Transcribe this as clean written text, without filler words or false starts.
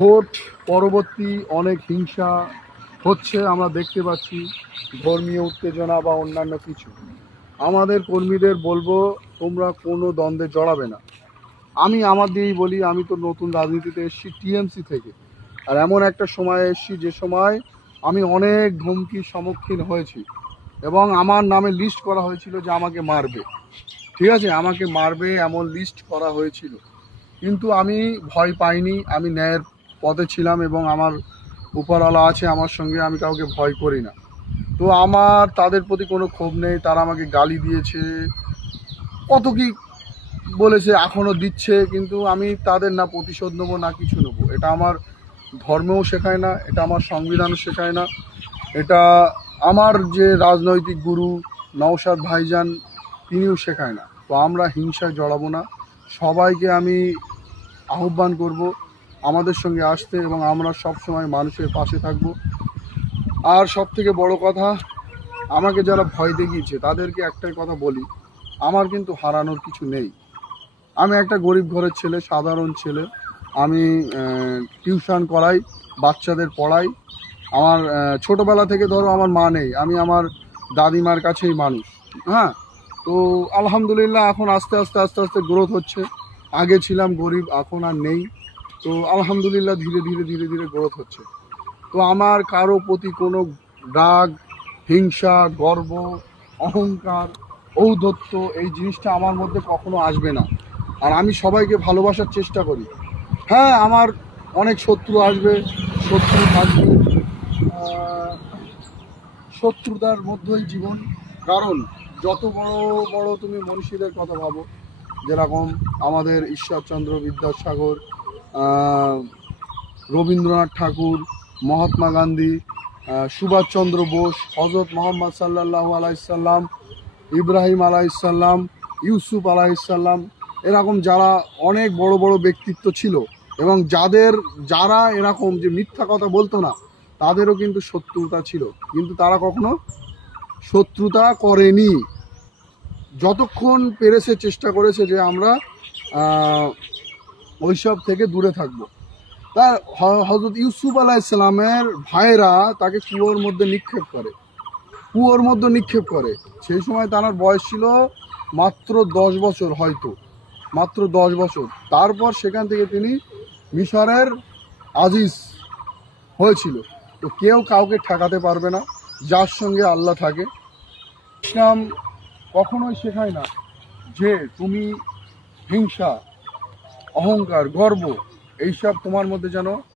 Vote পরবর্তী অনেক হিংসা হচ্ছে, আমরা দেখতে পাচ্ছি, ধর্মীয় উত্তেজনা বা অন্যান্য কিছু। আমাদের কর্মীদের বলবো, তোমরা কোনো দ্বন্দ্বে জড়াবে না। আমি আমার দিয়েই বলি, আমি তো নতুন রাজনীতিতে এসেছি টিএমসি থেকে, আর এমন একটা সময় এসেছি যে সময় আমি অনেক ধমকির সম্মুখীন হয়েছি এবং আমার নামে লিস্ট করা হয়েছিল যে আমাকে মারবে। ঠিক আছে, আমাকে মারবে এমন লিস্ট করা হয়েছিল, কিন্তু আমি ভয় পাইনি। আমি ন্যায়ের পথে ছিলাম এবং আমার উপরওয়ালা আছে আমার সঙ্গে, আমি কাউকে ভয় করি না। তো আমার তাদের প্রতি কোনো ক্ষোভ নেই। তারা আমাকে গালি দিয়েছে, কত কি বলেছে, এখনও দিচ্ছে, কিন্তু আমি তাদের না প্রতিশোধ নেবো না কিছু নেবো। এটা আমার ধর্মেও শেখায় না, এটা আমার সংবিধানও শেখায় না, এটা আমার যে রাজনৈতিক গুরু নওশাদ ভাইজান তিনিও শেখায় না। তো আমরা হিংসায় জড়াবো না। সবাইকে আমি আহ্বান করব আমাদের সঙ্গে আসতে, এবং আমরা সব সময় মানুষের পাশে থাকব। আর সব থেকে বড় কথা, আমাকে যারা ভয় দেখিয়েছে তাদেরকে একটাই কথা বলি, আমার কিন্তু হারানোর কিছু নেই। আমি একটা গরিব ঘরের ছেলে, সাধারণ ছেলে। আমি টিউশন করাই, বাচ্চাদের পড়াই। আমার ছোটোবেলা থেকে ধরো আমার মা নেই, আমি আমার দাদিমার কাছেই মানুষ। হ্যাঁ, তো আলহামদুলিল্লাহ এখন আস্তে আস্তে আস্তে আস্তে গ্রোথ হচ্ছে। আগে ছিলাম গরিব, এখন আর নেই। তো আলহামদুলিল্লাহ ধীরে ধীরে ধীরে ধীরে গ্রোথ হচ্ছে। তো আমার কারো প্রতি কোনো রাগ, হিংসা, গর্ব, অহংকার, ঔদ্ধত্য এই জিনিসটা আমার মধ্যে কখনো আসবে না। আর আমি সবাইকে ভালোবাসার চেষ্টা করি। হ্যাঁ, আমার অনেক শত্রু আসবে, শত্রু থাকবে, শত্রুতার মধ্যেই জীবন। কারণ যত বড় বড় তুমি মনীষীদের কথা ভাবো, যেরকম আমাদের ঈশ্বরচন্দ্র বিদ্যাসাগর, রবীন্দ্রনাথ ঠাকুর, মহাত্মা গান্ধী, সুভাষচন্দ্র বোস, হজরত মোহাম্মদ সাল্লাল্লাহু আলাইসাল্লাম, ইব্রাহিম আলাইসাল্লাম, ইউসুফ আলাইসাল্লাম, এরকম যারা অনেক বড় বড় ব্যক্তিত্ব ছিল, এবং যারা এরকম যে মিথ্যা কথা বলতো না, তাদেরও কিন্তু শত্রুতা ছিল, কিন্তু তারা কখনো শত্রুতা করেনি। যতক্ষণ পেরেছে চেষ্টা করেছে যে আমরা ওইসব থেকে দূরে থাকবো। তার হজরত ইউসুফ আলাইসাল্লামের ভাইয়েরা তাকে কুয়োর মধ্যে নিক্ষেপ করে। সেই সময় তার বয়স ছিল মাত্র 10 বছর, হয়তো মাত্র 10 বছর। তারপর সেখান থেকে তিনি মিশরের আজিজ হয়েছিল। তো কেউ কাউকে ঠেকাতে পারবে না, যার সঙ্গে আল্লাহ থাকে। ইসলাম কখনোই শেখায় না যে তুমি হিংসা, অহংকার, গর্ব এইসব তোমার মধ্যে যেন